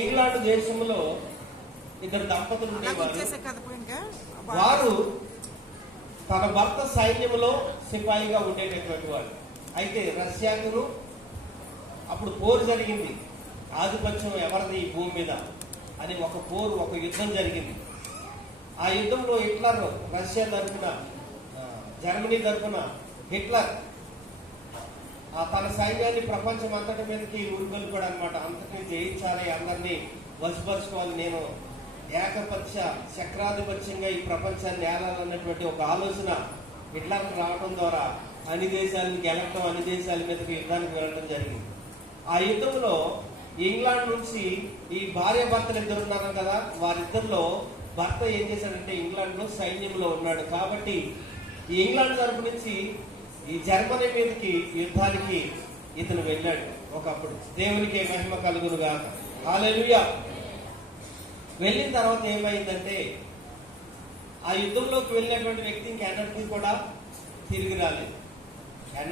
England దేశంలో ఇద్దరు దంపతులు ఉండేవారు. వారు తన భర్త సైన్యంలో సిపాయిగా ఉండేటటువంటి వాడు. అయితే రష్యాకు అప్పుడు పోరు జరిగింది. ఆధిపత్యం ఎవరిది ఈ భూమి మీద అని ఒక యుద్ధం జరిగింది. ఆ యుద్ధంలో హిట్లర్, రష్యా తరఫున, జర్మనీ తరఫున హిట్లర్ తన సైన్యాన్ని ప్రపంచం అంతటి మీదకి ఊరుకొల్పాడు అనమాట. అంతటిని జయించాలి, అందరినీ వశపరుచుకోవాలి, నేను ఏకపక్ష చక్రాధిపత్యంగా ఈ ప్రపంచాన్ని ఏలాలన్నటువంటి ఒక ఆలోచన హిట్లర్ రావడం ద్వారా అన్ని దేశాలను గెలవడం, అన్ని దేశాల మీదకి యుద్ధానికి వెళ్ళడం జరిగింది. ఆ యుద్ధంలో ఇంగ్లాండ్ నుంచి ఈ భార్య భర్తలు ఇద్దరు ఉన్నారు కదా, వారిద్దరిలో భర్త ఏం చేశాడంటే ఇంగ్లాండ్ లో సైన్యంలో ఉన్నాడు. కాబట్టి ఈ ఇంగ్లాండ్ తరపు నుంచి ఈ జర్మనీ మీదకి యుద్ధానికి ఇతను వెళ్ళాడు ఒకప్పుడు. దేవునికి మహిమ కలుగును గాక. హల్లెలూయా. వెళ్ళిన తర్వాత ఏమైందంటే ఆ యుద్ధంలోకి వెళ్ళినటువంటి వ్యక్తి ఇంకెన్నటికీ కూడా తిరిగి రాలేదు. ఆ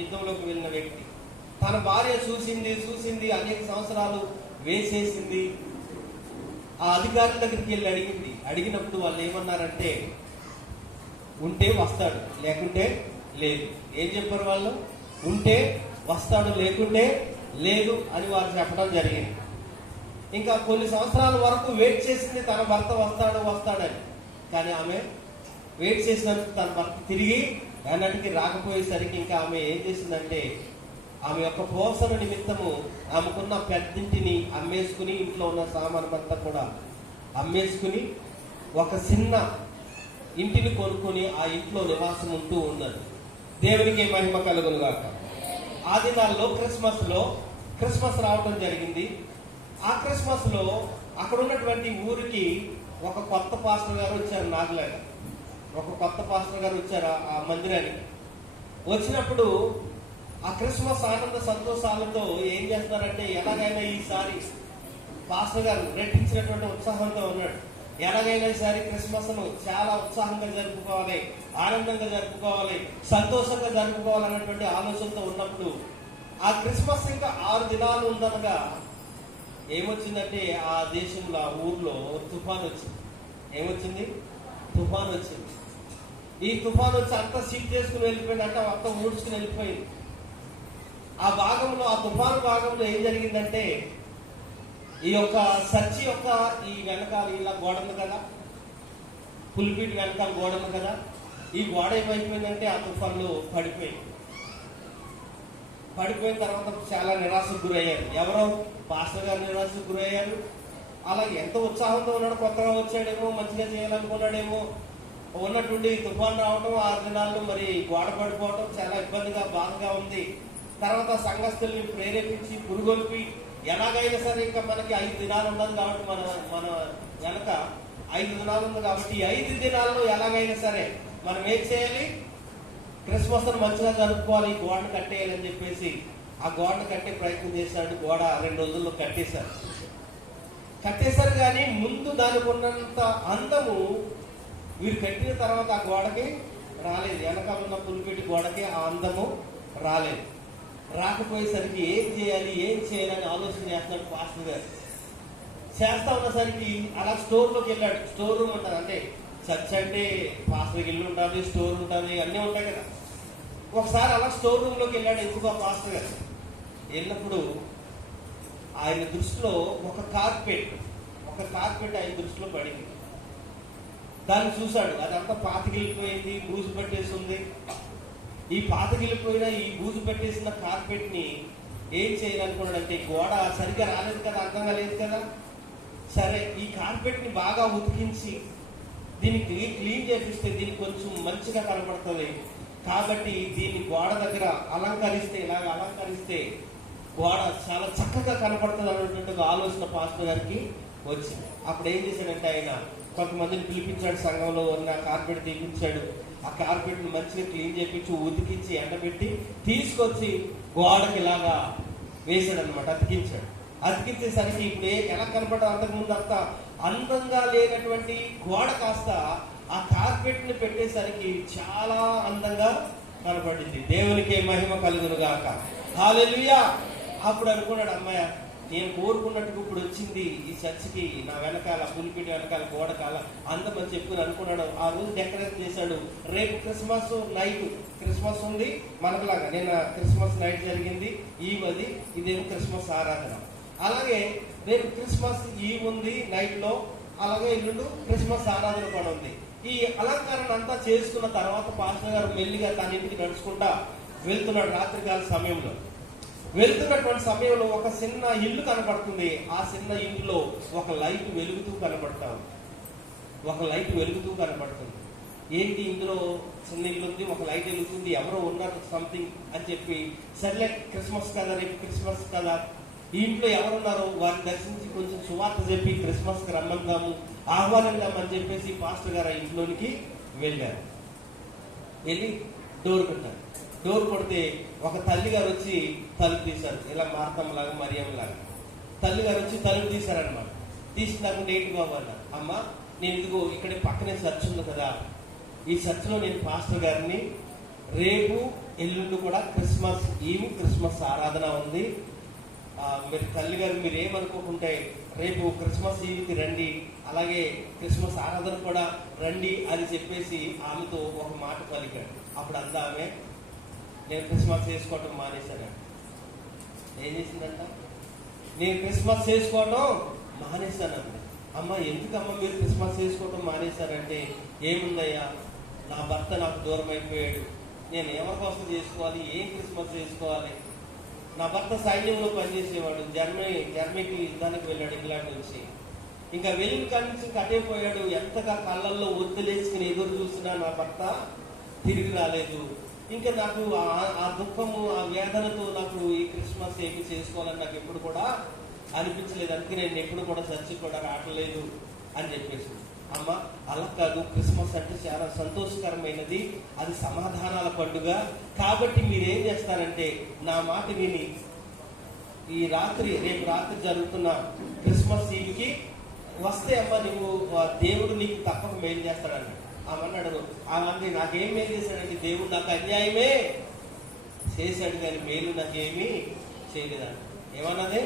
యుద్ధంలోకి వెళ్ళిన వ్యక్తి తన భార్య చూసింది అనేక సంవత్సరాలు వేసేసింది. ఆ అధికారుల దగ్గరికి వెళ్ళి అడిగినప్పుడు వాళ్ళు ఏమన్నారంటే ఉంటే వస్తాడు, లేకుంటే లేదు. ఏం చెప్పారు వాళ్ళు? ఉంటే వస్తాడు, లేకుంటే లేదు అని వారు చెప్పడం జరిగింది. ఇంకా కొన్ని సంవత్సరాల వరకు వెయిట్ చేసింది తన భర్త వస్తాడని. కానీ ఆమె వెయిట్ చేసినందుకు తన భర్త తిరిగి అన్నటికి రాకపోయేసరికి ఇంకా ఆమె ఏం చేసిందంటే ఆమె యొక్క పోషణ నిమిత్తము ఆమెకున్న పెద్దింటిని అమ్మేసుకుని, ఇంట్లో ఉన్న సామాను అంతా కూడా అమ్మేసుకుని ఒక చిన్న ఇంటిని కొనుక్కొని ఆ ఇంట్లో నివాసం ఉంటూ ఉన్నది. దేవునికి మహిమ కలుగును గాక. ఆ దినాల్లో క్రిస్మస్ రావడం జరిగింది. ఆ క్రిస్మస్ లో అక్కడ ఉన్నటువంటి ఊరికి ఒక కొత్త పాస్టర్ గారు వచ్చారు. నాగులాగా ఒక కొత్త పాస్టర్ గారు వచ్చారు ఆ మందిరానికి. వచ్చినప్పుడు ఆ క్రిస్మస్ ఆనంద సంతోషాలతో ఏం చేస్తారంటే ఎలాగైనా ఈసారి పాస్టర్ గారు రెట్టించినటువంటి ఉత్సాహంతో ఉన్నాడు. ఎలాగైనా ఈసారి క్రిస్మస్ ను చాలా ఉత్సాహంగా జరుపుకోవాలి, ఆనందంగా జరుపుకోవాలి, సంతోషంగా జరుపుకోవాలన్నటువంటి ఆలోచనతో ఉన్నప్పుడు ఆ క్రిస్మస్ ఇంకా 6 దినాలు ఉందనగా ఏమొచ్చిందంటే ఆ దేశంలో, ఆ ఊర్లో తుఫాన్ వచ్చింది. ఏమొచ్చింది? తుఫాన్ వచ్చింది. ఈ తుఫాన్ వచ్చి అంతా సీట్ చేసుకుని వెళ్ళిపోయింది, అంటే మొత్తం ఊడ్చుకుని వెళ్ళిపోయింది. ఆ తుఫాను భాగంలో ఏం జరిగిందంటే ఈ యొక్క చర్చి యొక్క ఈ వెనకాల ఇలా గోడ ఉంది కదా, పులిపీటి వెనకాల గోడ ఉంది కదా, ఈ గోడ ఏమైపోయిందంటే ఆ తుఫాన్లో పడిపోయిన తర్వాత చాలా నిరాశకు గురయ్యారు. ఎవరో పాస్టర్ గారు నిరాశకు గురయ్యారు. అలా ఎంత ఉత్సాహంతో ఉన్నాడు, కొత్తగా వచ్చాడేమో, మంచిగా చేయాలనుకున్నాడేమో, ఉన్నటువంటి తుఫాన్ రావడం 6 దినాల్లో మరి గోడ పడిపోవడం చాలా ఇబ్బందిగా, బాధగా ఉంది. తర్వాత సంఘస్థుల్ని ప్రేరేపించి పురుగొల్పి ఎలాగైనా సరే ఇంకా మనకి 5 దినాలు ఉన్నది కాబట్టి మన వెనక 5 దినాలు ఉంది కాబట్టి ఈ 5 దినాల్లో ఎలాగైనా సరే మనం ఏం చేయాలి? క్రిస్మస్ మంచిగా జరుపుకోవాలి, ఈ గోడను కట్టేయాలని చెప్పేసి ఆ గోడను కట్టే ప్రయత్నం చేశాడు. గోడ 2 రోజుల్లో కట్టేశారు. కానీ ముందు దానికి ఉన్నంత అందము వీరు కట్టిన తర్వాత ఆ గోడకి రాలేదు. వెనకాల ఉన్న పులిపెట్టి గోడకి ఆ అందము రాకపోయేసరికి ఏం చేయాలని ఆలోచన చేస్తున్నాడు పాస్టర్ గారు. చేస్తా ఉన్నసరికి అలా స్టోర్లోకి వెళ్ళాడు. స్టోర్ రూమ్ ఉంటుంది, అంటే చర్చ్ అంటే పాస్టర్ ఇల్లు ఉంటుంది, స్టోర్ ఉంటుంది, అన్నీ ఉంటాయి కదా. ఒకసారి అలా స్టోర్ రూమ్ లోకి వెళ్ళాడు. ఎందుకో పాస్టర్ గారు వెళ్ళినప్పుడు ఆయన దృష్టిలో ఒక కార్పెట్ ఆయన దృష్టిలో పడింది. దాన్ని చూశాడు. అదంతా పాతగిలిపోయింది, బూజు పట్టేస్తుంది. ఈ పాతగిలిపోయిన ఈ బూజు పెట్టేసిన కార్పెట్ ని ఏం చేయాలనుకున్నాడంటే, గోడ సరిగ్గా రాలేదు కదా, అర్థంగా లేదు కదా, సరే ఈ కార్పెట్ ని బాగా ఉతికించి దీన్ని క్లీన్ చేపిస్తే దీనికి కొంచెం మంచిగా కనపడుతుంది కాబట్టి దీన్ని గోడ దగ్గర అలంకరిస్తే గోడ చాలా చక్కగా కనపడుతుంది అన్నటువంటి ఆలోచన పాస్టర్ గారికి వచ్చింది. అప్పుడు ఏం చేశాడంటే ఆయన కొంతమందిని పిలిపించాడు, సంఘంలో ఉన్న కార్పెట్ తీపించాడు. ఆ కార్పెట్ ని మంచిగా క్లీన్ చేయించి ఉతికించి ఎండబెట్టి తీసుకొచ్చి గోడకి ఇలాగా వేసాడు అనమాట, అతికించేసరికి ఇప్పుడు ఎలా కనపడ్డా అంతకుముందు అంత అందంగా లేనటువంటి గోడ కాస్త ఆ కార్పెట్ ని పెట్టేసరికి చాలా అందంగా కనపడింది. దేవునికి మహిమ కలుగును గాక. హల్లెలూయా. అప్పుడు అనుకున్నాడు, అమ్మాయ నేను కోరుకున్నట్టుగా ఇప్పుడు వచ్చింది ఈ చర్చికి, నా వెనకాల పులిపిటి వెనకాల గోడకాల అందమని చెప్పుకుని అనుకున్నాడు. ఆ రోజు డెకరేట్ చేశాడు. రేపు క్రిస్మస్ నైట్, క్రిస్మస్ ఉంది మనకులాగా, నేను క్రిస్మస్ నైట్ జరిగింది ఈవ్, అది ఇదేమో క్రిస్మస్ ఆరాధన. అలాగే రేపు క్రిస్మస్ ఈవ్ ఉంది నైట్ లో, అలాగే ఇల్లు క్రిస్మస్ ఆరాధన కూడా ఉంది. ఈ అలంకరణ అంతా చేసుకున్న తర్వాత పాస్టర్ గారు మెల్లిగా తన ఇంటికి నడుచుకుంటా వెళ్తున్నాడు. రాత్రికాల సమయంలో వెళ్తున్నటువంటి సమయంలో ఒక చిన్న ఇల్లు కనపడుతుంది. ఆ చిన్న ఇంట్లో ఒక లైట్ వెలుగుతూ కనపడతాం, ఒక లైట్ వెలుగుతూ కనపడుతుంది. ఏంటి ఇందులో చిన్న ఇల్లు ఉంది, ఒక లైట్ వెలుగుతుంది, ఎవరో ఉన్నారు సంథింగ్ అని చెప్పి, సర్లే క్రిస్మస్ కదా, రేపు క్రిస్మస్ కదా, ఈ ఇంట్లో ఎవరున్నారో వారిని దర్శించి కొంచెం సువార్త చెప్పి క్రిస్మస్కి రమ్మందాము, ఆహ్వానిద్దామని చెప్పేసి పాస్టర్ గారు ఆ ఇంట్లోనికి వెళ్ళారు. వెళ్ళి డోర్ కొట్టారు. డోర్ కొడితే ఒక తల్లి గారు వచ్చి తలుపు తీశారు. ఇలా మార్తమ్మలాగా మరియంలాగా తల్లి గారు వచ్చి తలుపు తీశారనమాట. తీసి నాకు నేటి బాబు అన్నారు, అమ్మ నేను ఇదిగో ఇక్కడే పక్కనే చర్చ్ ఉంది కదా, ఈ చర్చ్లో నేను పాస్టర్ గారిని, రేపు ఎల్లుండి కూడా క్రిస్మస్ ఈవ్, క్రిస్మస్ ఆరాధన ఉంది, మీరు తల్లి గారు మీరు ఏమనుకోకుంటే రేపు క్రిస్మస్ ఈవ్కి రండి, అలాగే క్రిస్మస్ ఆరాధన కూడా రండి అని చెప్పేసి ఆమెతో ఒక మాట పలికాడు. అప్పుడు అందా ఆమె, నేను క్రిస్మస్ చేసుకోవటం మానేశాను. ఏం చేసిందంట, నేను క్రిస్మస్ చేసుకోవటం మానేశానండి. అమ్మ ఎందుకమ్మా మీరు క్రిస్మస్ చేసుకోవటం మానేశారంటే, ఏముందయ్యా నా భర్త నాకు దూరం అయిపోయాడు, నేను ఎవరి కోసం చేసుకోవాలి, ఏం క్రిస్మస్ చేసుకోవాలి, నా భర్త సైన్యంలో పనిచేసేవాడు, జర్మనీకి యుద్ధానికి వెళ్ళాడు ఇంగ్లాండ్ నుంచి, ఇంకా వెళ్ళిన కాడి నుంచి కట్టేపోయాడు, ఎంతగా కళ్ళల్లో ఒత్తిలేసుకుని ఎదురు చూసినా నా భర్త తిరిగి రాలేదు, ఇంకా నాకు ఆ దుఃఖము ఆ వేదనతో నాకు ఈ క్రిస్మస్ ఏమి చేసుకోవాలని నాకు ఎప్పుడు కూడా అనిపించలేదు, అందుకే నేను ఎప్పుడు కూడా చర్చి కూడా రావట్లేదు అని చెప్పేసి. అమ్మ అలా కాదు, క్రిస్మస్ అంటే చాలా సంతోషకరమైనది, అది సమాధానాల పండుగ, కాబట్టి మీరేం చేస్తారంటే నా మాట విని ఈ రాత్రి, రేపు రాత్రి జరుగుతున్న క్రిస్మస్ ఈవ్కి వస్తే అమ్మ నువ్వు దేవుడు నీకు తప్పక మేలు చేస్తాడన్నాడు. ఆమన్నాడు, ఆమె నాకేం మేలు చేశాడండి, దేవుడు నాకు అన్యాయమే చేశాడు కానీ మేలు నాకేమీ చేయలేదండి. ఏమన్నదే,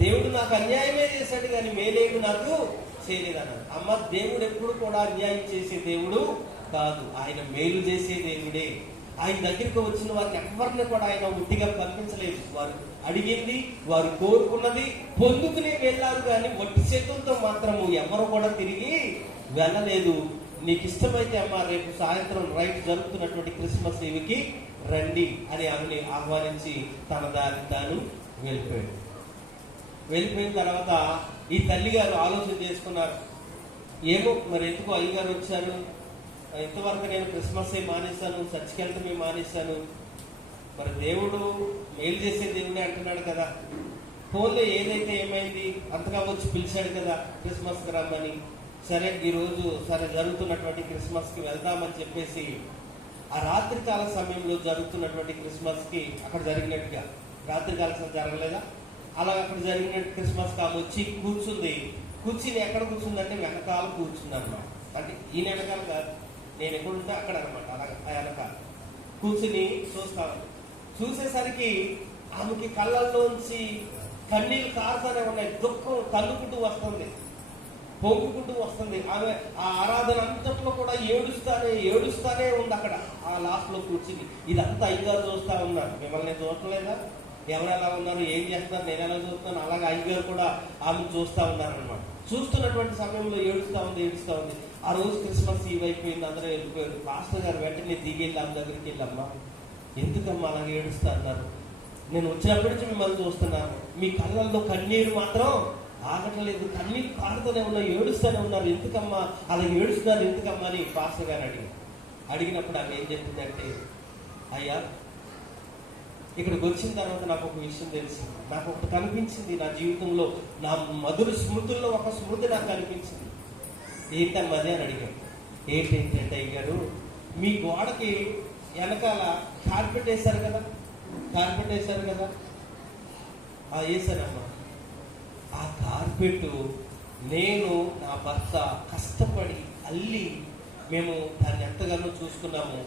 దేవుడు నాకు అన్యాయమే చేశాడు కానీ మేలేమి నాకు చేయలేదన్నాడు. అమ్మ దేవుడు ఎప్పుడు కూడా అన్యాయం చేసే దేవుడు కాదు, ఆయన మేలు చేసే దేవుడే. ఆయన దగ్గరికి వచ్చిన వారిని ఎవరిని కూడా ఆయన ఉట్టిగా పంపించలేదు. వారు అడిగింది, వారు కోరుకున్నది పొందుకునే వెళ్ళారు కానీ వట్టి చేతులతో మాత్రము ఎవరు కూడా తిరిగి వెళ్ళలేదు. నీకు ఇష్టమైతే అమ్మ రేపు సాయంత్రం రైట్ జరుగుతున్నటువంటి క్రిస్మస్ ఈవ్కి రండి అని ఆమెని ఆహ్వానించి తన దారి తాను వెళ్ళిపోయాడు. వెళ్ళిపోయిన తర్వాత ఈ తల్లి గారు ఆలోచన చేసుకున్నారు, ఏమో మరి ఎందుకు అయ్యగారు వచ్చారు, ఇంతవరకు నేను క్రిస్మస్ మానేశాను, చర్చికి వెళ్ళటమే మానేశాను, మరి దేవుడు మేలు చేసే దేవుడే అంటున్నాడు కదా, ఫోన్లో ఏదైతే ఏమైంది, అంతగా వచ్చి పిలిచాడు కదా క్రిస్మస్కి రమ్మని, సరే ఈరోజు సరే జరుగుతున్నటువంటి క్రిస్మస్కి వెళ్దామని చెప్పేసి ఆ రాత్రికాల సమయంలో జరుగుతున్నటువంటి క్రిస్మస్కి అక్కడ జరిగినట్టుగా, రాత్రికాల జరగలేదా, అలా అక్కడ జరిగిన క్రిస్మస్ ఆమె వచ్చి కూర్చుంది. కూర్చుని ఎక్కడ కూర్చుందంటే వెనకాల కూర్చుంది అనమాట. అంటే ఈయన వెనకాల కాదు, నేను ఎక్కడుంటే అక్కడ అనమాట, అలా వెనకాల కూర్చుని చూస్తాను. చూసేసరికి ఆమెకి కళ్ళల్లోంచి కన్నీళ్ళు కారుతూనే ఉన్నాయి, దుఃఖం తల్లుకుంటూ వస్తుంది, పొంగుకుంటూ వస్తుంది. ఆమె ఆ ఆరాధన అంతట్లో కూడా ఏడుస్తానే ఉంది అక్కడ ఆ లాస్ట్ లో కూర్చుని. ఇదంతా అయ్యగారు చూస్తా ఉన్నారు, మిమ్మల్ని చూడలేదా, ఎవరు ఎలా ఉన్నారు, ఏం చేస్తున్నారు, నేను ఎలా చూస్తున్నాను, అలాగే అయ్యగారు కూడా ఆమె చూస్తూ ఉన్నారనమాట. చూస్తున్నటువంటి సమయంలో ఏడుస్తూ ఉంది. ఆ రోజు క్రిస్మస్ ఈవ్ అయిపోయింది, అందరూ వెళ్ళిపోయారు. పాస్టర్ గారు వెంటనే దిగెళ్ళి ఆమె దగ్గరికి వెళ్ళమ్మా, ఎందుకమ్మా అలాగే ఏడుస్తా అన్నారు, నేను వచ్చినప్పటి నుంచి మిమ్మల్ని చూస్తున్నాను, మీ కళ్ళల్లో కన్నీరు మాత్రం ఆగట్లేదు, కన్నీరు కారుతూనే ఉన్నారు, ఏడుస్తూనే ఉన్నారు, ఎందుకమ్మా అలా ఏడుస్తున్నారు ఎందుకమ్మా అని పాస్టర్ గారు అడిగినప్పుడు ఆమె ఏం చెప్పిందంటే, అయ్యా ఇక్కడికి వచ్చిన తర్వాత నాకు ఒక విషయం తెలిసింది, నాకు ఒకటి కనిపించింది నా జీవితంలో, నా మధుర స్మృతుల్లో ఒక స్మృతి నాకు కనిపించింది. ఏంటమ్మా అని అడిగాడు. ఏంటంటే అయ్యారు, మీ గోడకి వెనకాల కార్పెట్ వేశారు కదా, వేశానమ్మా, ఆ కార్పెట్ నేను నా భర్త కష్టపడి అల్లి మేము దాన్ని ఎంతగానో చూసుకున్నాము.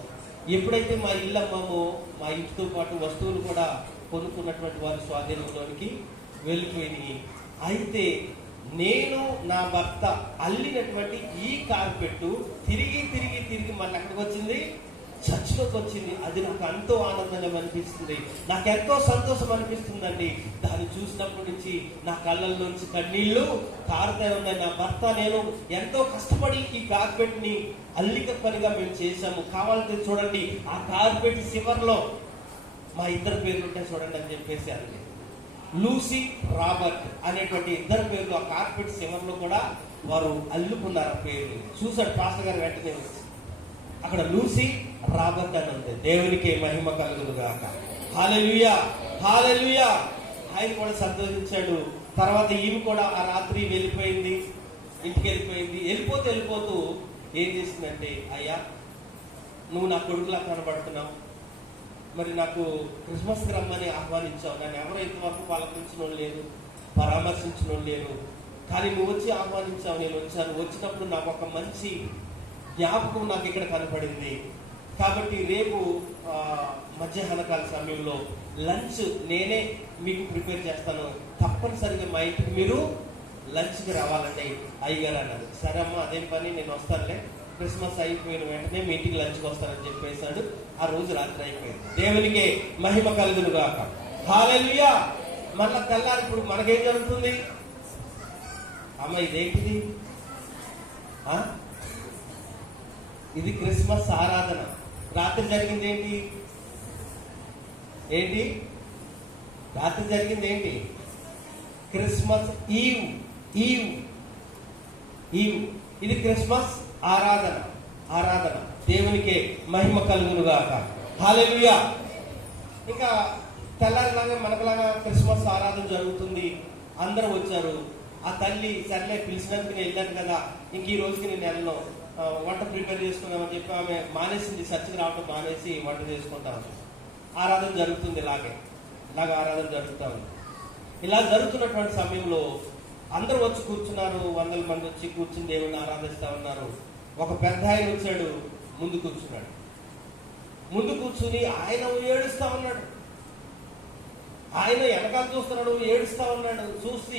ఎప్పుడైతే మా ఇల్లు అమ్మామో మా ఇంటితో పాటు వస్తువులు కూడా కొనుక్కున్నటువంటి వారి స్వాధీనంలోనికి వెళ్ళిపోయినాయి. అయితే నేను నా భర్త అల్లినటువంటి ఈ కార్పెట్ తిరిగి తిరిగి తిరిగి మళ్ళీ ఎక్కడికి వచ్చింది, చర్చిలోకి వచ్చింది. అది నాకు ఎంతో ఆనందంగా అనిపిస్తుంది, నాకు ఎంతో సంతోషం అనిపిస్తుందండి. దాన్ని చూసినప్పటి నుంచి నా కళ్ళల్లోంచి కన్నీళ్లు కారుతూ ఉన్నాయి. నా భర్త నేను ఎంతో కష్టపడి ఈ కార్పెట్ ని అల్లిక పనిగా మేము చేశాము. కావాలంటే చూడండి, ఆ కార్పెట్ చివర్లో మా ఇద్దరు పేర్లు ఉంటాయి చూడండి అని చెప్పేసి అంది. లూసీ, రాబర్ట్ అనేటువంటి ఇద్దరు పేర్లు ఆ కార్పెట్ చివర్లో కూడా వారు అల్లుకున్నారు. ఆ పేరు చూసాడు పాస్టర్ గారు, వెంటనే వచ్చి అక్కడ లూసీ, రాబర్ట్ అని ఉంది. దేవునికి మహిమ కలుగును గాక. హల్లెలూయా, హల్లెలూయా. ఆయన కూడా సంతోషించాడు. తర్వాత ఈమె కూడా ఆ రాత్రి వెళ్ళిపోయింది, ఇంటికి వెళ్ళిపోయింది. వెళ్ళిపోతూ ఏం చేసిందంటే, అయ్యా నువ్వు నా కొడుకులా కనబడుతున్నావు, మరి నాకు క్రిస్మస్కి రమ్మని ఆహ్వానించావు. నన్ను ఎవరో ఇంతవరకు పలకరించిన వాళ్ళు లేరు, పరామర్శించిన వాళ్ళు లేరు, కానీ నువ్వు వచ్చి ఆహ్వానించావు, నేను వచ్చాను. వచ్చినప్పుడు నాకు ఒక మంచి జ్ఞాపకం నాకు ఇక్కడ కనపడింది. కాబట్టి రేపు మధ్యాహ్నకాల సమయంలో లంచ్ నేనే మీకు ప్రిపేర్ చేస్తాను, తప్పనిసరిగా మా ఇంటికి మీరు లంచ్కి రావాలండి అయ్యగారు అన్నారు. సరే అమ్మ, అదేం పని, నేను వస్తానులే, క్రిస్మస్ అయిపోయిన వెంటనే మీ ఇంటికి లంచ్కి వస్తానని చెప్పేశాడు. ఆ రోజు రాత్రి అయిపోయింది. దేవునికి మహిమ కలుగును గాక. హల్లెలూయా. మళ్ళా తెల్లారి ఇప్పుడు మనకేం జరుగుతుంది? అమ్మ ఇదేంటిది? ఇది క్రిస్మస్ ఆరాధన. రాత్రి జరిగింది ఏంటి? రాత్రి జరిగింది ఏంటి? క్రిస్మస్ ఈవ్. ఇది క్రిస్మస్ ఆరాధన. దేవునికి మహిమ కలుగును గాక. హల్లెలూయా. ఇంకా తెల్లారిలాగా మనకులాగా క్రిస్మస్ ఆరాధన జరుగుతుంది. అందరూ వచ్చారు. ఆ తల్లి సర్లే పిలిచినందుకు నేను వెళ్ళాను కదా, ఇంక ఈ రోజుకి నేను వెళ్ళను, వంట ప్రిపేర్ చేసుకుందామని చెప్పి ఆమె మానేసింది. చర్చికి రావడం మానేసి వంట చేసుకుంటాము. ఆరాధన జరుగుతుంది. ఇలాగ ఆరాధన జరుగుతూ ఉంది. ఇలా జరుగుతున్నటువంటి సమయంలో అందరూ వచ్చి కూర్చున్నారు. 100 మంది వచ్చి కూర్చుని దేవుని ఆరాధిస్తూ ఉన్నారు. ఒక పెద్ద ఆయన వచ్చాడు, ముందు కూర్చున్నాడు. ముందు కూర్చుని ఆయన ఏడుస్తా ఉన్నాడు. ఆయన వెనకాల చూస్తున్నాడు, ఏడుస్తా ఉన్నాడు. చూసి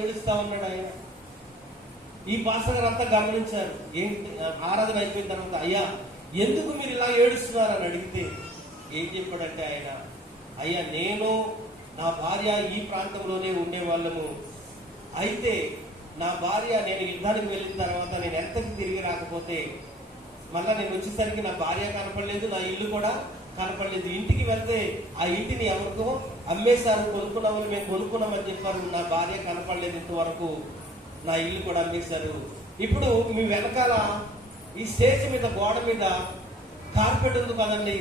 ఏడుస్తా ఉన్నాడు ఆయన. ఈ పాస్టర్ గారు అంతా గమనించారు. ఏంటి ఆరాధన అయిపోయిన తర్వాత, అయ్యా ఎందుకు మీరు ఇలా ఏడుస్తున్నారని అడిగితే ఏం చెప్పాడంటే ఆయన, అయ్యా నేను నా భార్య ఈ ప్రాంతంలోనే ఉండేవాళ్ళము. అయితే నా భార్య నేను యుద్ధానికి వెళ్ళిన తర్వాత నేను ఎంతకి తిరిగి రాకపోతే మళ్ళీ నేను వచ్చేసరికి నా భార్య కనపడలేదు, నా ఇల్లు కూడా కనపడలేదు. ఇంటికి వెళ్తే ఆ ఇంటిని ఎవరికో అమ్మేశారు, కొనుక్కున్నామని మేము కొనుక్కున్నామని చెప్పారు. నా భార్య కనపడలేదు ఇంతవరకు, నా ఇల్లు కూడా అమ్మేశారు. ఇప్పుడు మీ వెనకాల ఈ స్టేజ్ మీద గోడ మీద కార్పెట్ ఉంది కదండి,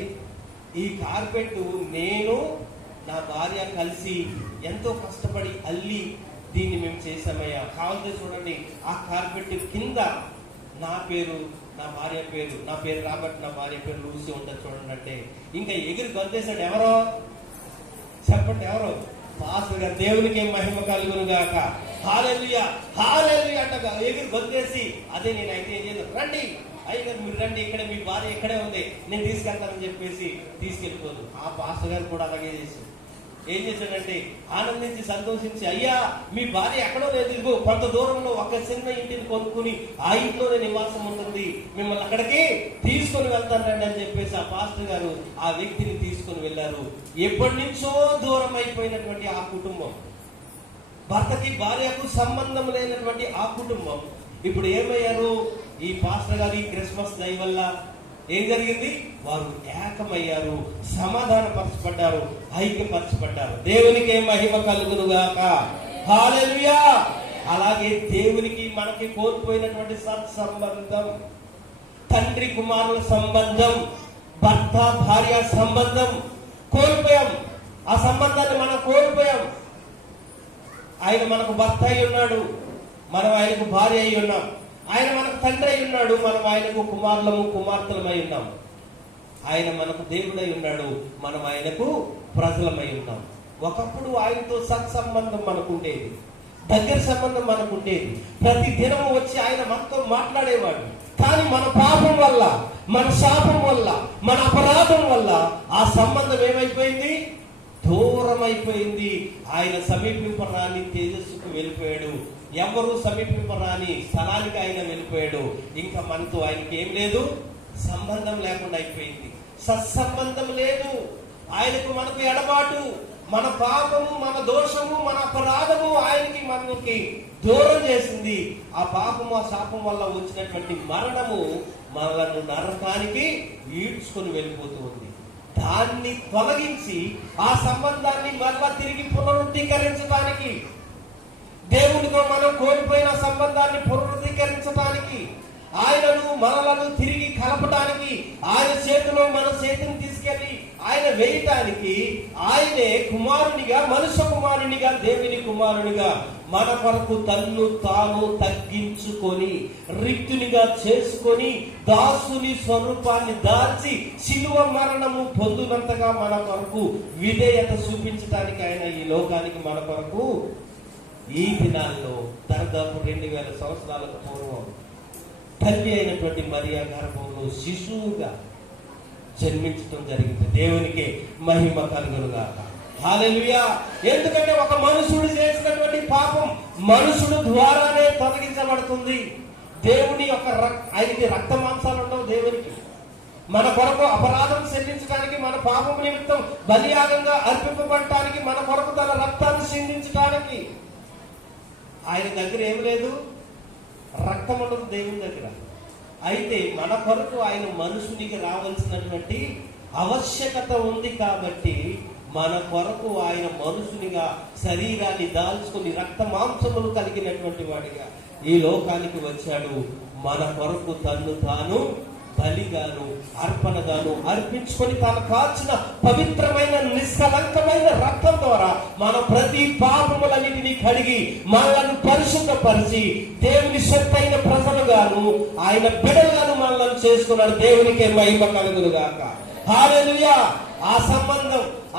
ఈ కార్పెట్ నేను నా భార్య కలిసి ఎంతో కష్టపడి అల్లి దీన్ని మేము చేసామయ్యా. కావాలంటే చూడండి, ఆ కార్పెట్ కింద నా పేరు, నా భార్య పేరు, నా పేరు రాబర్ట్, నా భార్య పేరు లూసీ ఉంటుంది చూడండి. అంటే ఇంకా ఎగిరి గొంతేశాడు. ఎవరో చెప్పండి, ఎవరో? పాస్టర్ గారు. దేవునికి మహిమ కలుగును గాక. హల్లెలూయా, హల్లెలూయా అంటగా ఎగిరి గొంతేసి, అదే నేనైతే ఏం చేయను, రండి అయ్యగారు మీరు రండి, ఇక్కడ మీ భార్య ఇక్కడే ఉంది, నేను తీసుకెళ్తానని చెప్పేసి తీసుకెళ్ళిపోదు. ఆ పాస్టర్ గారు కూడా అలాగే చేశారు. ఏం చేశాడంటే ఆనందించి సంతోషించి, అయ్యా మీ భార్య ఎక్కడో లేదు, ఇదిగో కొంత దూరంలో ఒక చిన్న ఇంటిని కొనుక్కుని ఆ ఇంట్లోనే నివాసం ఉంటుంది, మిమ్మల్ని అక్కడికి తీసుకొని వెళ్తానండి అని చెప్పేసి ఆ పాస్టర్ గారు ఆ వ్యక్తిని తీసుకొని వెళ్ళారు. ఎప్పటి నుంచో దూరం అయిపోయినటువంటి ఆ కుటుంబం, భర్తకి భార్యకు సంబంధం లేనటువంటి ఆ కుటుంబం ఇప్పుడు ఏమయ్యారు? ఈ పాస్టర్ గారు ఈ క్రిస్మస్ దయ వల్ల ఏం జరిగింది? వారు ఏకమయ్యారు, సమాధానపరచబడ్డారు, ఐక్యపరచబడ్డారు. దేవునికి మహిమ కలుగును గాక. హల్లెలూయా. అలాగే దేవునికి మనకి కోల్పోయినటువంటి సత్సంబంధం, తండ్రి కుమారుల సంబంధం, భర్త భార్య సంబంధం కోల్పోయాం. ఆ సంబంధాన్ని మనం కోల్పోయాం. ఆయన మనకు భర్త అయి ఉన్నాడు, మనం ఆయనకు భార్య అయి ఉన్నాం. ఆయన మనకు తండ్రి అయి ఉన్నాడు, మనం ఆయనకు కుమారులము కుమార్తెలమై ఉన్నాం. ఆయన మనకు దేవుడై ఉన్నాడు, మనం ఆయనకు ప్రజలమై ఉన్నాం. ఒకప్పుడు ఆయనతో సత్సంబంధం మనకుండేది, దగ్గర సంబంధం మనకుండేది. ప్రతి దినము వచ్చి ఆయన మనతో మాట్లాడేవాడు. కానీ మన పాపం వల్ల, మన శాపం వల్ల, మన అపరాధం వల్ల ఆ సంబంధం ఏమైపోయింది? దూరమైపోయింది. ఆయన సమీపింపరాని తేజస్సుకు వెళ్ళిపోయాడు. ఎవరు సమీపింపరాని స్థలానికి ఆయన వెళ్ళిపోయాడు. ఇంకా మనతో ఆయనకి ఏం లేదు, సంబంధం లేకుండా అయిపోయింది. సత్సంబంధం లేదు. ఆయనకు మనకు ఎడబాటు, మన పాపము, మన దోషము, మన అపరాధము ఆయనకి మనకి దూరం చేసింది. ఆ పాపము, ఆ శాపం వల్ల వచ్చినటువంటి మరణము మనలను నరకానికి ఈడ్చుకొని వెళ్ళిపోతూ ఉంది. దాన్ని తొలగించి ఆ సంబంధాన్ని మరలా తిరిగి పునరుద్ధీకరించడానికి, దేవునితో మనం కోల్పోయిన సంబంధాన్ని పునరుద్ధీకరించడానికి, ఆయనను మనలను తిరిగి కలపడానికి, ఆయన చేతిలో మన చేతిని తీసుకెళ్లి ఆయన వేయటానికి, ఆయనే కుమారునిగా, మనుష్య కుమారునిగా, దేవుని కుమారునిగా మన కొరకు తన్ను తాను తగ్గించుకొని రిక్తునిగా చేసుకొని దాసుని స్వరూపాన్ని దాల్చి శిలువ మరణము పొందునంతగా మన కొరకు విధేయత చూపించడానికి ఆయన ఈ లోకానికి మన కొరకు ఈ దినాల్లో దాదాపు 2000 సంవత్సరాలకు పూర్వం తల్లి అయినటువంటి మరియా గర్భంలో శిశువుగా జన్మించడం జరిగింది. దేవునికి మహిమ కలుగునుగాక. హల్లెలూయా. ఎందుకంటే ఒక మనుషుడు చేసినటువంటి పాపం మనుషుడు ద్వారానే తొలగించబడుతుంది. దేవుని యొక్క ఆయనకి రక్త మాంసాలు ఉండవు. దేవునికి మన కొరకు అపరాధం చెల్లించడానికి, మన పాపం నిమిత్తం బలియాగంగా అర్పింపబడటానికి, మన కొరకు తన రక్తాన్ని చిందించడానికి ఆయన దగ్గర ఏం లేదు, రక్తం ఉండదు దేవుని దగ్గర. అయితే మన కొరకు ఆయన మనుషునికి రావాల్సినటువంటి ఆవశ్యకత ఉంది. కాబట్టి మన కొరకు ఆయన మనుషునిగా శరీరాన్ని దాల్చుకుని రక్త మాంసములు కలిగినటువంటి వాడిగా ఈ లోకానికి వచ్చాడు. మన కొరకు తన్ను తాను బలిగాను, అర్పణగాను అర్పించుకొని తాను కాల్చిన పవిత్రమైన నిష్కలంకమైన రక్తం ద్వారా మన ప్రతి పాపములన్నిటినీ కడిగి మనలను పరిశుద్ధపరిచి దేవుని సొత్తైన ప్రజలుగాను, ఆయన బిడ్డలుగాను మనలను చేసుకున్నాడు. దేవునికే మహిమ కలుగునుగాక. హల్లెలూయా.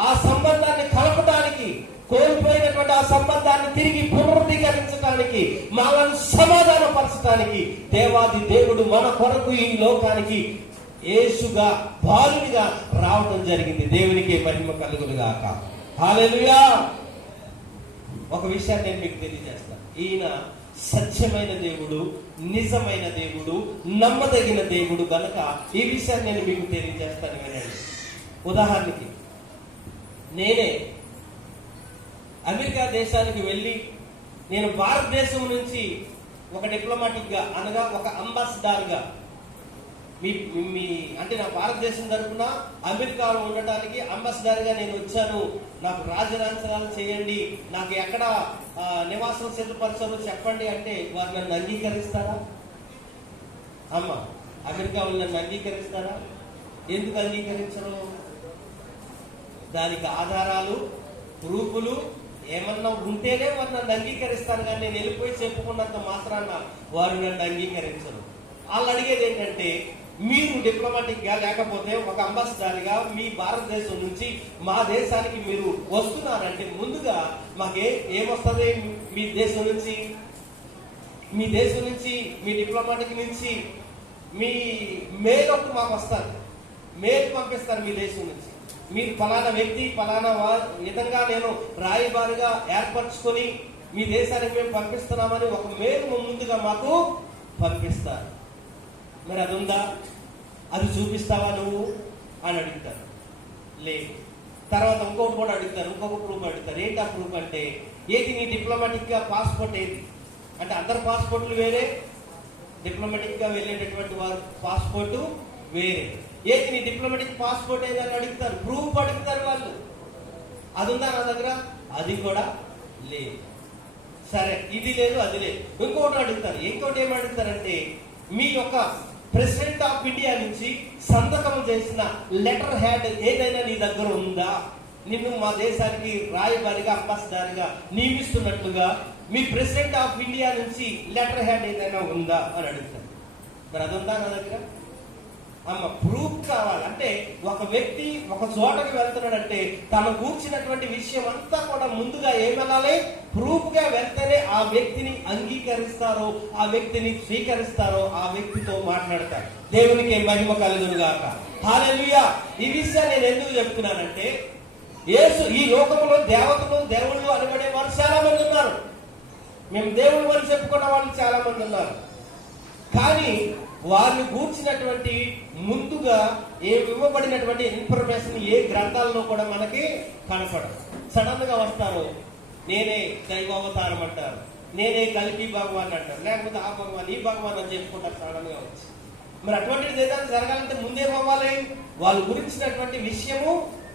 ఆ సంబంధాన్ని కలపడానికి, కోల్పోయినటువంటి ఆ సంబంధాన్ని తిరిగి పునరుద్ధీకరించడానికి, మనల్ని సమాధానపరచడానికి దేవాది దేవుడు మన కొరకు ఈ లోకానికి యేసుగా బాలునిగా రావడం జరిగింది. దేవునికి మహిమ కలుగునుగాక. హల్లెలూయా. ఒక విషయాన్ని నేను మీకు తెలియజేస్తాను. ఈయన సత్యమైన దేవుడు, నిజమైన దేవుడు, నమ్మదగిన దేవుడు కనుక ఈ విషయాన్ని నేను మీకు తెలియజేస్తాను. వినండి. ఉదాహరణకి నేనే అమెరికా దేశానికి వెళ్ళి నేను భారతదేశం నుంచి ఒక డిప్లొమాటిక్ గా, అనగా ఒక అంబాసిడర్గా, మీ అంటే నా భారతదేశం తరఫున అమెరికాలో ఉండటానికి అంబాసిడర్గా నేను వచ్చాను, నాకు రాజరాంచరాలు చేయండి, నాకు ఎక్కడ నివాసం సిద్ధపరచాలో చెప్పండి అంటే వారు నన్ను అంగీకరిస్తారా? అమ్మా, అమెరికా వాళ్ళు నన్ను అంగీకరిస్తారా? ఎందుకు అంగీకరించరు? దానికి ఆధారాలు, ప్రూఫ్లు ఏమన్నా ఉంటేనే వారు నన్ను అంగీకరిస్తాను. కానీ నేను వెళ్ళిపోయి చెప్పుకున్నంత మాత్రాన వారు నన్ను అంగీకరించరు. వాళ్ళు అడిగేది ఏంటంటే, మీరు డిప్లొమాటిక్ గా లేకపోతే ఒక అంబాసిడర్ గా మీ భారతదేశం నుంచి మా దేశానికి మీరు వస్తున్నారంటే ముందుగా మాకే ఏమొస్తుంది? మీ దేశం నుంచి, మీ డిప్లొమాటిక్ నుంచి మీ మెయిల్ ఒకటి మాకు వస్తారు, మెయిల్ పంపిస్తారు మీ దేశం నుంచి. మీరు ఫలానా వ్యక్తి, ఫలానా విధంగా నేను రాయబారిగా ఏర్పరచుకొని మీ దేశానికి మేము పంపిస్తున్నామని ఒక మెయిల్ ముందుగా మాకు పంపిస్తారు. మరి అది ఉందా? అది చూపిస్తావా నువ్వు అని అడుగుతారు. లేదు. తర్వాత ఇంకొకటి కూడా అడుగుతారు, ఇంకొక ప్రూఫ్ అడుగుతారు. ఏంటి ఆ ప్రూఫ్ అంటే, ఏది నీ డిప్లొమాటిక్ గా పాస్పోర్ట్ ఏది అంటే, అందరు పాస్పోర్ట్లు వేరే, డిప్లొమాటిక్ గా వెళ్ళేటటువంటి వారి పాస్పోర్టు వేరే. ఏది నీ డిప్లొమాటిక్ పాస్పోర్ట్ ఏదని అడుగుతారు, ప్రూఫ్ అడుగుతారు వాళ్ళు. అది ఉందా నా దగ్గర? అది కూడా లేదు. సరే, ఇది లేదు, అది లేదు. ఇంకోటి అడుగుతారు. ఇంకోటి ఏం అడుగుతారంటే, మీ యొక్క ప్రెసిడెంట్ ఆఫ్ ఇండియా నుంచి సంతకం చేసిన లెటర్ హ్యాడ్ ఏదైనా నీ దగ్గర ఉందా? నిన్ను మా దేశానికి రాయబారిగా, అంబాసిడర్గా నియమిస్తున్నట్లుగా మీ ప్రెసిడెంట్ ఆఫ్ ఇండియా నుంచి లెటర్ హ్యాడ్ ఏదైనా ఉందా అని అడుగుతారు. మరి అది ఉందా నా దగ్గర? అమ్మ, ప్రూఫ్ కావాలంటే ఒక వ్యక్తి ఒక చోటకి వెళ్తున్నాడంటే తను కూర్చున్నటువంటి విషయం అంతా కూడా ముందుగా ఏం వెళ్ళాలి? ప్రూఫ్ గా వెళ్తేనే ఆ వ్యక్తిని అంగీకరిస్తారో, ఆ వ్యక్తిని స్వీకరిస్తారో, ఆ వ్యక్తితో మాట్లాడతారు. దేవునికి మహిమ కలుగునుగాక. హల్లెలూయా. ఈ విషయాన్ని నేను ఎందుకు చెప్తున్నానంటే, యేసు ఈ లోకంలో దేవతలు దేవుళ్ళు అనబడే వారు చాలా మంది ఉన్నారు. మేము దేవుళ్ళు అని చెప్పుకున్న వాళ్ళు చాలా మంది ఉన్నారు. కానీ వారిని గూర్చినటువంటి ముందుగా ఇవ్వబడినటువంటి ఇన్ఫర్మేషన్ ఏ గ్రంథాల్లో కూడా మనకి కనపడదు. సడన్ గా వస్తారు, నేనే దైవావతారం అంటారు, నేనే కల్కి భగవాన్ అంటారు, లేకపోతే ఆ భగవాన్ ఈ భగవాన్ అని చెప్పుకుంటారు సడన్ గా వచ్చి. మరి అటువంటిది ఏదైనా జరగాలంటే ముందేమవ్వాలి? వాళ్ళు గురించినటువంటి విషయము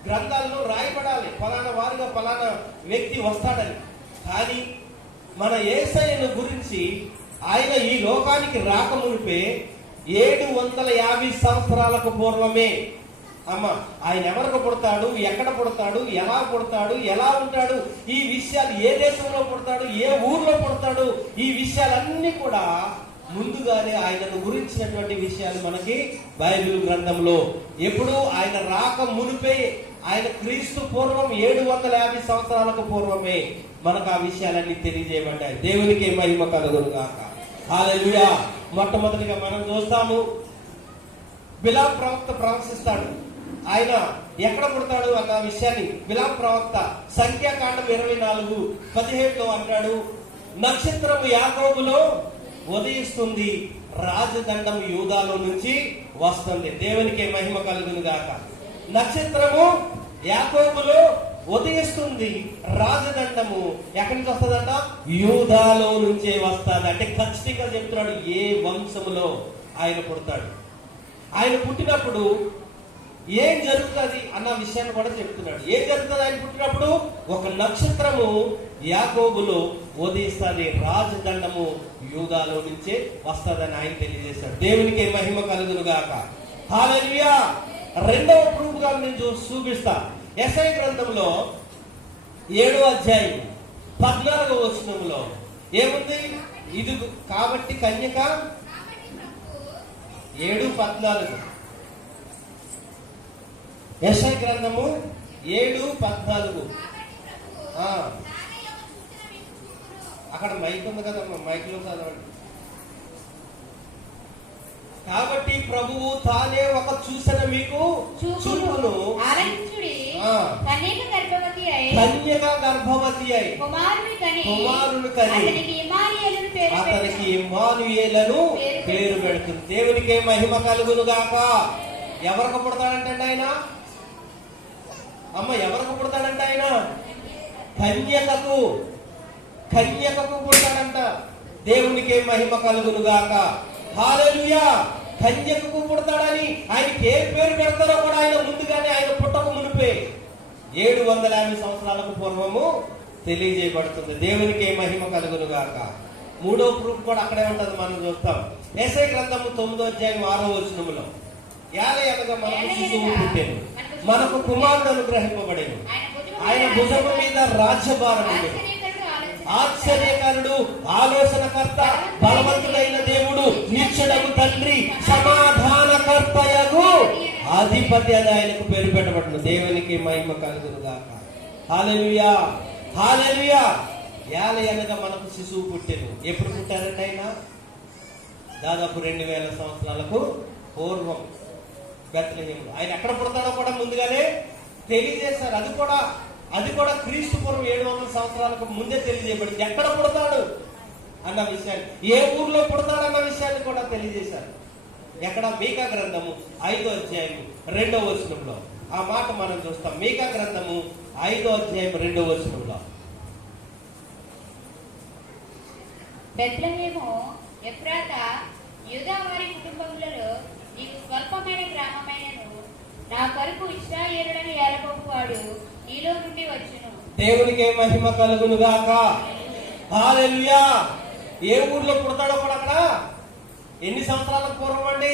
గ్రంథాల్లో రాయబడాలి, ఫలానా వారుగా ఫలానా వ్యక్తి వస్తాడని. కానీ మన యేసయ్యను గురించి ఆయన ఈ లోకానికి రాకమునిపే 750 సంవత్సరాలకు పూర్వమే అమ్మ ఆయన ఎవరికి పుడతాడు, ఎక్కడ పుడతాడు, ఎలా పుడతాడు, ఎలా ఉంటాడు, ఈ విషయాలు ఏ దేశంలో పుడతాడు, ఏ ఊర్లో పుడతాడు, ఈ విషయాలన్నీ కూడా ముందుగానే ఆయనను గురించినటువంటి విషయాలు మనకి బైబిల్ గ్రంథంలో ఎప్పుడు ఆయన రాక మునిపే, ఆయన క్రీస్తు పూర్వం 750 సంవత్సరాలకు పూర్వమే మనకు ఆ విషయాలన్నీ తెలియజేయబడ్డాయి. దేవునికి మహిమ కలుగును గాక. హల్లెలూయా. మొట్టమొదటిగా మనం చూస్తాము, బిలాం ప్రవక్త ప్రవశిస్తాడు. ఆయన ఎక్కడ పుడతాడు అన్న విషయాన్ని బిలాం ప్రవక్త సంఖ్యాకాండం 24:17 అంటాడు, నక్షత్రము యాకోబులో ఉదయిస్తుంది, రాజదండం యూదాలో నుంచి వస్తుంది. దేవునికి మహిమ కలుగును గాక. నక్షత్రము యాకోబులో ఉదయిస్తుంది, రాజదండము ఎక్కడి నుంచి వస్తుందంట? యూదాలో నుంచే వస్తుంది. అంటే ఖచ్చితంగా చెప్తున్నాడు ఏ వంశములో ఆయన పుడతాడు. ఆయన పుట్టినప్పుడు ఏం జరుగుతుంది అన్న విషయాన్ని కూడా చెప్తున్నాడు. ఏం జరుగుతుంది ఆయన పుట్టినప్పుడు? ఒక నక్షత్రము యాకోబులో ఉదయిస్తుంది, రాజదండము యూదాలో నుంచే వస్తుందని ఆయన తెలియజేశాడు. దేవునికి మహిమ కలుగును గాక. హల్లెలూయా. రెండవ ప్రూఫ్ గా నేను చూపిస్తా. యెషయా గ్రంథంలో 7వ అధ్యాయం 14వ వచనంలో ఏముంది? ఇది కాబట్టి కన్యక 7:14 యెషయా గ్రంథము 7:14. అక్కడ మైక్ ఉంది కదా, మైక్ లో చదవండి. కాబట్టి ప్రభువు తానే ఒక చూసిన మీకు చూపును, కన్యక గర్భవతి అయి కుమారుని కని అతనికి ఇమ్మానుయేలను పేరు పెడుతుంది. దేవునికి మహిమ కలుగును గాక. ఎవరికి పుడతాడంటే ఆయన? అమ్మ ఎవరికి పుడతాడంటే ఆయన? కన్యకకు పుడతాడంట. దేవునికి మహిమ కలుగును గాక. హల్లెలూయా. కన్యకకు పుడతాడని ఆయనకి ఏ పేరు పెడతారో కూడా ఆయన ముందుగానే, ఆయన పుట్టక మునిపే 750 సంవత్సరాలకు పూర్వము తెలియజేయబడుతుంది. దేవునికి మహిమ కలుగును గాక. మూడో ప్రూఫ్ కూడా అక్కడే ఉంటది, మనం చూస్తాం. యెషయా గ్రంథము 9వ అధ్యాయం 6వ వచనములో యాలయనగా మనకు శిశువు పుట్టెను, మనకు కుమారుడు అనుగ్రహింపబడెను, ఆయన భుజము మీద రాజ్యభారం ఉండెను. ఆశ్చర్యకరుడు, ఆలోచనకర్త, బలవంతుడైన దేవుడు, నిత్యుడగు తండ్రి, సమాధానకర్తయగు అధిపతి అని ఆయనకు పేరు పెట్టబడును. దేవునికి మహిమ కలుగును గాక. హల్లెలూయా. హల్లెలూయా. యాలయనగా మనకు శిశువు పుట్టెను. ఎప్పుడు పుట్టారంటే ఆయన? దాదాపు 2000 సంవత్సరాలకు పూర్వం బెత్లెహేములో. ఆయన ఎక్కడ పుడతాడో కూడా ముందుగానే తెలియజేశారు. అది కూడా క్రీస్తు పూర్వం 700 సంవత్సరాలకు ముందే తెలియజేయబడింది. ఎక్కడ పుడతాడు అన్న విషయాన్ని, ఏ ఊర్లో పుడతాడు అన్న విషయాన్ని కూడా తెలియజేశారు. ఎక్కడ? మీకా గ్రంథము 5వ అధ్యాయం 2వ వచనంలో ఆ మాట మనం చూస్తాం. మీకా గ్రంథము 5వ అధ్యాయం 2వ వచనంలో, బెత్లెహేము ఎఫ్రాతా యూదా వారి కుటుంబములలో నీకు స్వల్పమైన గ్రామమైనను నా కొరకు ఇశ్రాయేలుడని ఏలకొప్పువాడు నీలో నుండి వచ్చును. దేవునికి మహిమ కలుగును గాక. హల్లెలూయా. ఏ ఊర్లో పుడతాడో కూడా అక్కడ ఎన్ని సంవత్సరాలకు పూర్వం అండి?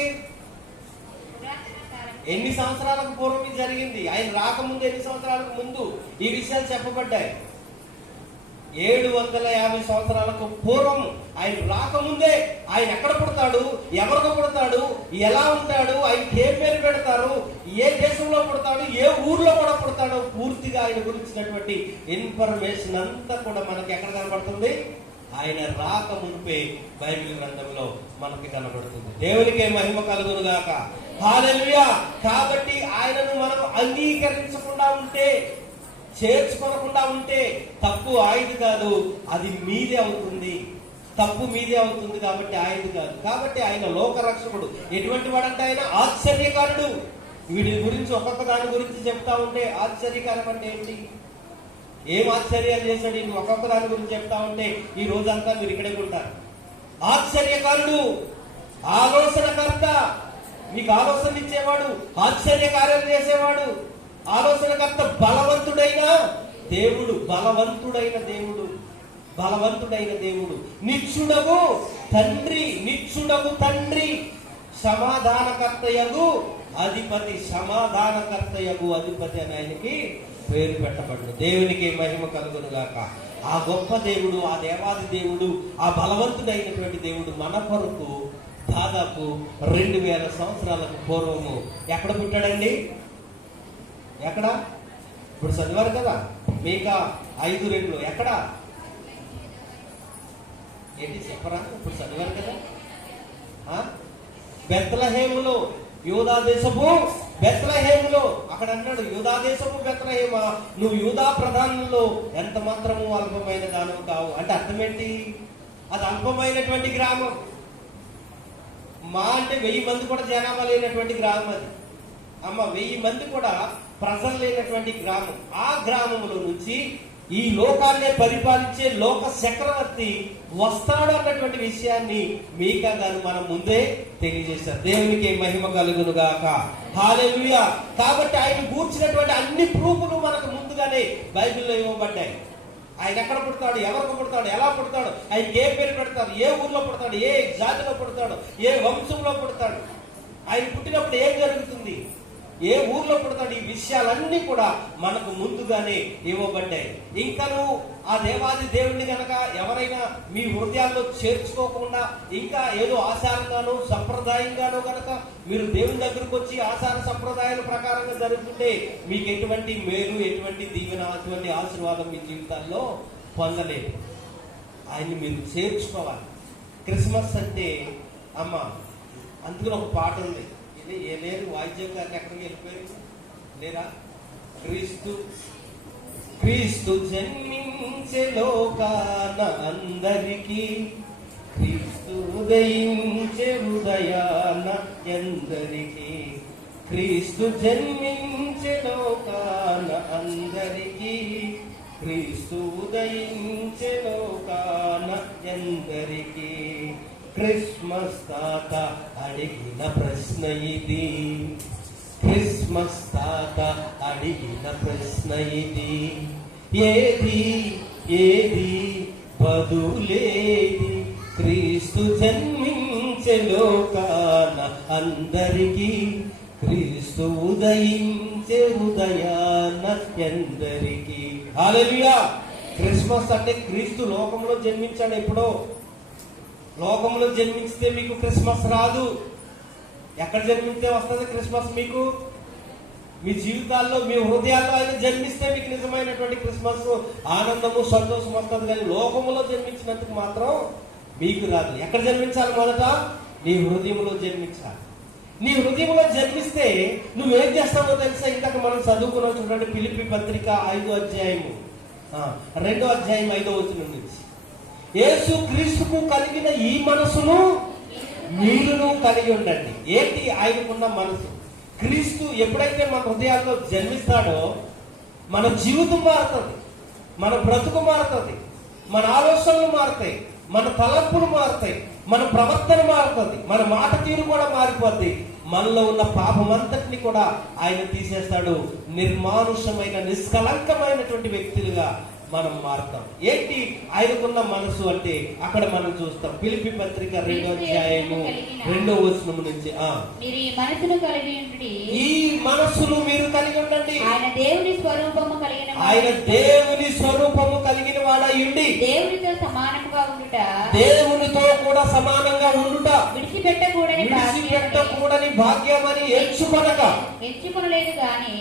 ఎన్ని సంవత్సరాలకు పూర్వం జరిగింది? ఆయన రాకముందు ఎన్ని సంవత్సరాలకు ముందు ఈ విషయాలు చెప్పబడ్డాయి? 750 సంవత్సరాలకు పూర్వం ఆయన రాకముందే ఆయన ఎక్కడ పుడతాడు, ఎవరికి పుడతాడు, ఎలా ఉంటాడు, ఆయనకి ఏ పేరు పెడతారు, ఏ దేశంలో పుడతాడు, ఏ ఊర్లో కూడా పుడతాడు, పూర్తిగా ఆయన గురించినటువంటి ఇన్ఫర్మేషన్ అంతా కూడా మనకి ఎక్కడ కనబడుతుంది? ఆయన రాక మునిపే బైబిల్ గ్రంథంలో మనకి కనబడుతుంది. దేవునికి మహిమ కలుగును గాక. హల్లెలూయా. కాబట్టి ఆయనను మనం అంగీకరించకుండా ఉంటే చేర్చుకోనకుండా ఉంటే తప్పు ఆయనది కాదు, అది మీదే అవుతుంది. తప్పు మీదే అవుతుంది కాబట్టి ఆయనది కాదు. కాబట్టి ఆయన లోకరక్షకుడు. ఎటువంటి వాడంటే ఆయన ఆశ్చర్యకారుడు. వీడి గురించి ఒక్కొక్క దాని గురించి చెప్తా ఉంటే ఆశ్చర్యకారం అంటే ఏంటి, ఏం ఆశ్చర్యాలు చేశాడు ఈయన, ఒక్కొక్క దాని గురించి చెప్తా ఉంటే ఈ రోజంతా మీరు ఇక్కడే ఉంటారు. ఆశ్చర్యకారుడు, ఆలోచనకర్త, మీకు ఆలోచన ఇచ్చేవాడు, ఆశ్చర్యకార్యం చేసేవాడు, ఆలోచనకర్త, బలవంతుడైన దేవుడు, బలవంతుడైన దేవుడు, బలవంతుడైన దేవుడు, నిత్యుడగు తండ్రి, నిత్యుడగు తండ్రి, సమాధానకర్తయగు అధిపతి, సమాధానకర్తయగు అధిపతి అని ఆయనకి పేరు పెట్టబడు. దేవునికి మహిమ కలుగును గాక. ఆ గొప్ప దేవుడు, ఆ దేవాది దేవుడు, ఆ బలవంతుడైనటువంటి దేవుడు మన కొరకు దాదాపు 2000 సంవత్సరాలకు పూర్వము ఎక్కడ పుట్టాడండి? ఎక్కడ? ఇప్పుడు చదివారు కదా, మీకా 5:2 ఎక్కడ? ఏంటి చెప్పరా? ఇప్పుడు చదివారు కదా, బెత్లెహేములో, యూదా దేశపు బెత్లెహేములో. అక్కడ అన్నాడు, యూదా దేశపు బెత్లెహేమా, నువ్వు యూదా ప్రధానుల్లో ఎంత మాత్రము అల్పమైన దానవు కావు. అంటే అర్థం ఏంటి? అది అల్పమైనటువంటి గ్రామం. మా అంటే 1000 మంది కూడా జనాభా లేనటువంటి గ్రామం అది. 1000 మంది కూడా ప్రజలు లేనటువంటి గ్రామం. ఆ గ్రామంలో నుంచి ఈ లోకాన్నే పరిపాలించే లోక చక్రవర్తి వస్తాడు అన్నటువంటి విషయాన్ని మీకా గారు మనం ముందే తెలియజేశారు. దేవునికి మహిమ కలుగును గాక. హల్లెలూయా. కాబట్టి ఆయన కూర్చున్నటువంటి అన్ని ప్రూఫ్లు మనకు ముందుగానే బైబిల్లో ఇవ్వబడ్డాయి. ఆయన ఎక్కడ పుడతాడు, ఎవరికి పుడతాడు, ఎలా పుడతాడు, ఆయనకి ఏ పేరు పెడతాడు, ఏ ఊర్లో పుడతాడు, ఏ జాతిలో పుడతాడు, ఏ వంశంలో పుడతాడు, ఆయన పుట్టినప్పుడు ఏం జరుగుతుంది, ఏ ఊర్లో పుడతాడు, ఈ విషయాలన్నీ కూడా మనకు ముందుగానే ఇవ్వబడ్డాయి. ఇంకను ఆ దేవాది దేవుణ్ణి గనక ఎవరైనా మీ హృదయాల్లో చేర్చుకోకుండా ఇంకా ఏదో ఆచారంగానో సంప్రదాయంగానో గనక మీరు దేవుని దగ్గరకు వచ్చి ఆచార సంప్రదాయాల ప్రకారంగా జరుగుతుంటే మీకు ఎటువంటి మేలు, ఎటువంటి దీవెన, అటువంటి ఆశీర్వాదం మీ జీవితాల్లో పొందలేదు. ఆయన్ని మీరు చేర్చుకోవాలి. క్రిస్మస్ అంటే అందులో ఒక పాట ఉంది, ఏ లేరు వాయిద్యం గారిని ఎక్కడికి వెళ్ళిపోయారు లేరా? క్రీస్తు క్రీస్తు జన్మించే లోకాన అందరికీ, క్రీస్తు ఉదయించే హృదయాన ఎందరికీ, క్రీస్తు జన్మించే లోకాన అందరికీ, క్రీస్తు ఉదయించే లోకాన ఎందరికీ. క్రిస్మస్ తాత అడిగిన ప్రశ్న ఇది, క్రిస్మస్ తాత అడిగిన ప్రశ్న ఇది, ఏది ఏది బదులేది, క్రీస్తు జన్మించే లోకాన అందరికీ, క్రీస్తు ఉదయించే హృదయాన ఎందరికీ. హల్లెలూయా. క్రిస్మస్ అంటే క్రీస్తు లోకంలో జన్మించాడు. ఎప్పుడో లోకంలో జన్మించితే మీకు క్రిస్మస్ రాదు. ఎక్కడ జన్మిస్తే వస్తుంది క్రిస్మస్? మీకు మీ జీవితాల్లో, మీ హృదయాల్లో ఆయన జన్మిస్తే మీకు నిజమైనటువంటి క్రిస్మస్ ఆనందము, సంతోషం వస్తుంది. కానీ లోకంలో జన్మించినందుకు మాత్రం మీకు రాదు. ఎక్కడ జన్మించాలి? మొదట నీ హృదయంలో జన్మించాలి. నీ హృదయంలో జన్మిస్తే నువ్వేం చేస్తావో తెలుసా? ఇంతకు మనం చదువుకున్నాం చూడండి, ఫిలిప్పీ పత్రిక 5వ అధ్యాయము 2వ అధ్యాయం 5వ వచనం నుంచి, యేసు క్రీస్తుకు కలిగిన ఈ మనసును మీరును కలిగి ఉండండి. ఏంటి ఆయనకున్న మనసు? క్రీస్తు ఎప్పుడైతే మన హృదయాల్లో జన్మిస్తాడో మన జీవితం మారుతుంది, మన బ్రతుకు మారుతుంది, మన ఆలోచనలు మారుతాయి, మన తలంపులు మారుతాయి, మన ప్రవర్తన మారుతుంది, మన మాట తీరు కూడా మారిపోద్ది. మనలో ఉన్న పాపం అంతటిని కూడా ఆయన తీసేస్తాడు. నిర్మానుషమైన, నిష్కలంకమైనటువంటి వ్యక్తులుగా మనం మారుతాం. ఏంటి ఆయనకున్న మనసు అంటే అక్కడ మనం చూస్తాం. ఫిలిప్పీ పత్రిక 2వ అధ్యాయము 2వ వచనం నుంచి, మీరు ఈ మనసును కలిగి ఉండండి, ఈ మనసును మీరు కలిగి ఉండండి. ఆయన దేవుని స్వరూపము కలిగిన, ఆయన దేవుని స్వరూపము కలిగిన వాడయుండి దేవునితో సమానంగా ఉండుట, దేవునితో కూడా సమానంగా ఉండుట, విడిచిపెట్టకూడని భాగ్యమని ఎంచుకొనలేదు గాని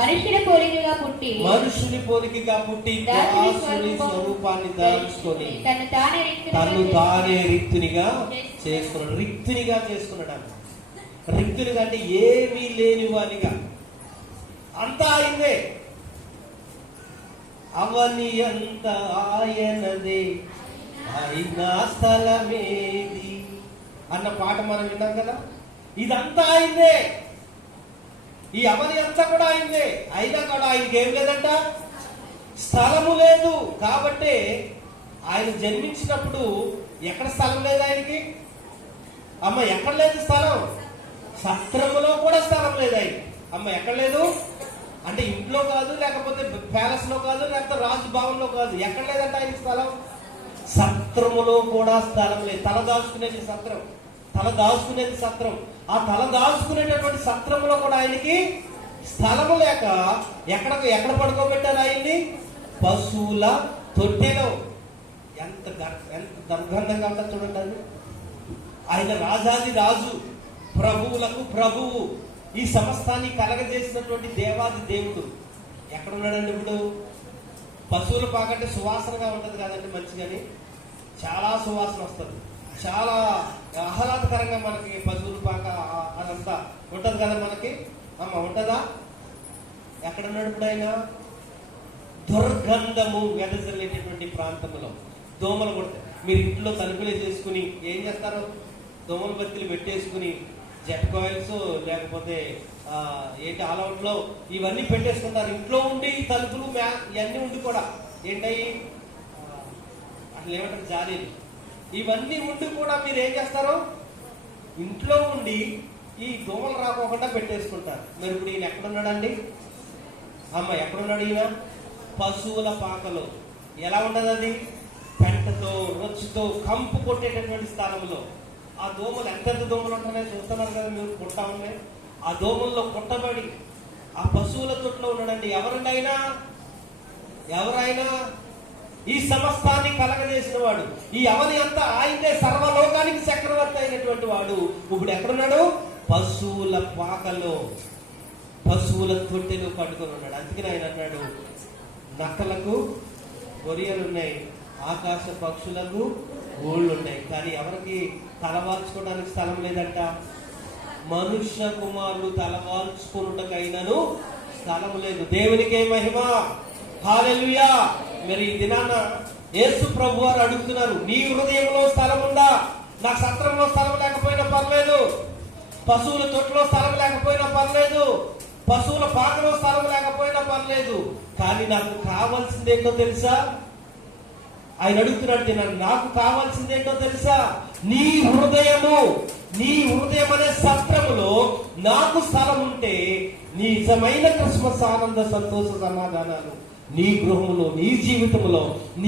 మనుషుని పోలికగా పుట్టి, మనుషుని పోలికగా పుట్టి దాసుని స్వరూపాన్ని దాల్చుకొని తను తానే రిక్తునిగా చేసుకున్నాడు. రిక్తునిగా చేసుకున్నాడు. రిక్తునిగా అంటే ఏమీ లేని వానిగా, అంతా అయిందే. అవని అంత ఆయనదే, అయినా స్థలమేది అన్న పాట మనం విన్నాం కదా. ఇదంతా ఆయనదే, ఈ అవని అంతా కూడా ఆయనదే. అయినా కూడా ఆయనకి ఏం లేదంట, స్థలము లేదు. కాబట్టి ఆయన జన్మించినప్పుడు ఎక్కడ స్థలం లేదు ఆయనకి? అమ్మ ఎక్కడ లేదు స్థలం? సత్రములో కూడా స్థలం లేదు ఆయనకి. అమ్మ ఎక్కడ లేదు అంటే ఇంట్లో కాదు, లేకపోతే ప్యాలెస్ లో కాదు, లేకపోతే రాజు భవన్లో కాదు. ఎక్కడ లేదంట ఆయనకి స్థలం? సత్రములో కూడా స్థలం లేదు. తల దాచుకునేది సత్రం, తల దాచుకునేది సత్రం. ఆ తల దాచుకునేటటువంటి సత్రంలో కూడా ఆయనకి స్థలము లేక ఎక్కడ పడుకోబెట్టారు ఆయన్ని? పశువుల తొట్టెలో. ఎంత దుర్గంధంగా ఉంటుంది చూడండి అది. ఆయన రాజాది రాజు, ప్రభువులకు ప్రభువు, ఈ సమస్తాన్ని కలగజేసినటువంటి దేవాది దేవుడు ఎక్కడున్నాడండి ఇప్పుడు? పశువుల పాకంటే సువాసనగా ఉంటది కదండి, మంచిగాని చాలా సువాసన వస్తుంది, చాలా ఆహ్లాదకరంగా మనకి పశువుల పాక అదంతా ఉంటది కదా మనకి. అమ్మ ఉంటదా? ఎక్కడున్నాడు ఇప్పుడు ఆయన? దుర్గంధము వెదజల్లేటటువంటి ప్రాంతంలో దోమలు కొడతాయి. మీరు ఇంట్లో తలుపులే చేసుకుని ఏం చేస్తారు? దోమల బత్తిలు పెట్టేసుకుని జెట్ కాయిల్స్ లేకపోతే ఏంటి ఆల్అవుట్లో ఇవన్నీ పెట్టేసుకుంటారు. ఇంట్లో ఉండి తలుపులు ఇవన్నీ ఉండి కూడా ఏంటయి అసలు ఏమంటారు, జాలీలు ఇవన్నీ ఉండి కూడా మీరు ఏం చేస్తారు? ఇంట్లో ఉండి ఈ దోమలు రాకోకుండా పెట్టేసుకుంటారు. మరి ఇప్పుడు ఈయన ఎక్కడున్నాడండి? అమ్మ ఎక్కడున్నాడు ఈయన? పశువుల పాకలో. ఎలా ఉండదు అది? పెంటతో రొచ్చుతో కంపు కొట్టేటటువంటి స్థలంలో. ఆ దోమలు ఎంతెంత దోమలు ఉంటున్నాయో చూస్తున్నారు కదా మీరు, కుట్టా ఉన్నాయి. ఆ దోమల్లో కుట్టబడి ఆ పశువుల తొట్లో ఉన్నాడండి. ఎవరండి ఆయన? ఎవరైనా ఈ సమస్తాన్ని కలగజేసిన వాడు, ఈ అవని అంతా ఆయనే, సర్వలోకానికి చక్రవర్తి అయినటువంటి వాడు ఇప్పుడు ఎక్కడున్నాడు? పశువుల పాకలో, పశువుల తొట్టెలో పట్టుకొని ఉన్నాడు. అందుకని ఆయన అన్నాడు, నక్కలకు గొరియలున్నాయి, ఆకాశ పక్షులకు ఊళ్ళు ఉన్నాయి, కానీ ఎవరికి తలవాల్చుకోవడానికి స్థలం లేదంట. మనుష్య కుమారుడు తలవాల్చుకున్నటకైనను స్థలం లేదు. దేవునికే మహిమ, హల్లెలూయా. మరి ఈ దినాన యేసు ప్రభు వారు అడుగుతున్నారు, నీ హృదయంలో స్థలం ఉందా? నాకు సత్రంలో స్థలం లేకపోయినా పర్లేదు, పశువుల తొట్టులో స్థలం లేకపోయినా పర్లేదు, పశువుల పాకలో స్థలం లేకపోయినా పర్లేదు, కానీ నాకు కావాల్సిందేంటో తెలుసా? ఆయన అడుగుతున్నాడు, నాకు కావాల్సిందేంటో తెలుసా? నీ హృదయము, నీ హృదయం అనే సత్రములో నాకు స్థలం ఉంటే నిజమైన క్రిస్మస్ ఆనంద సంతోష సమాధానాలు నీ గృహంలో, నీ జీవితంలో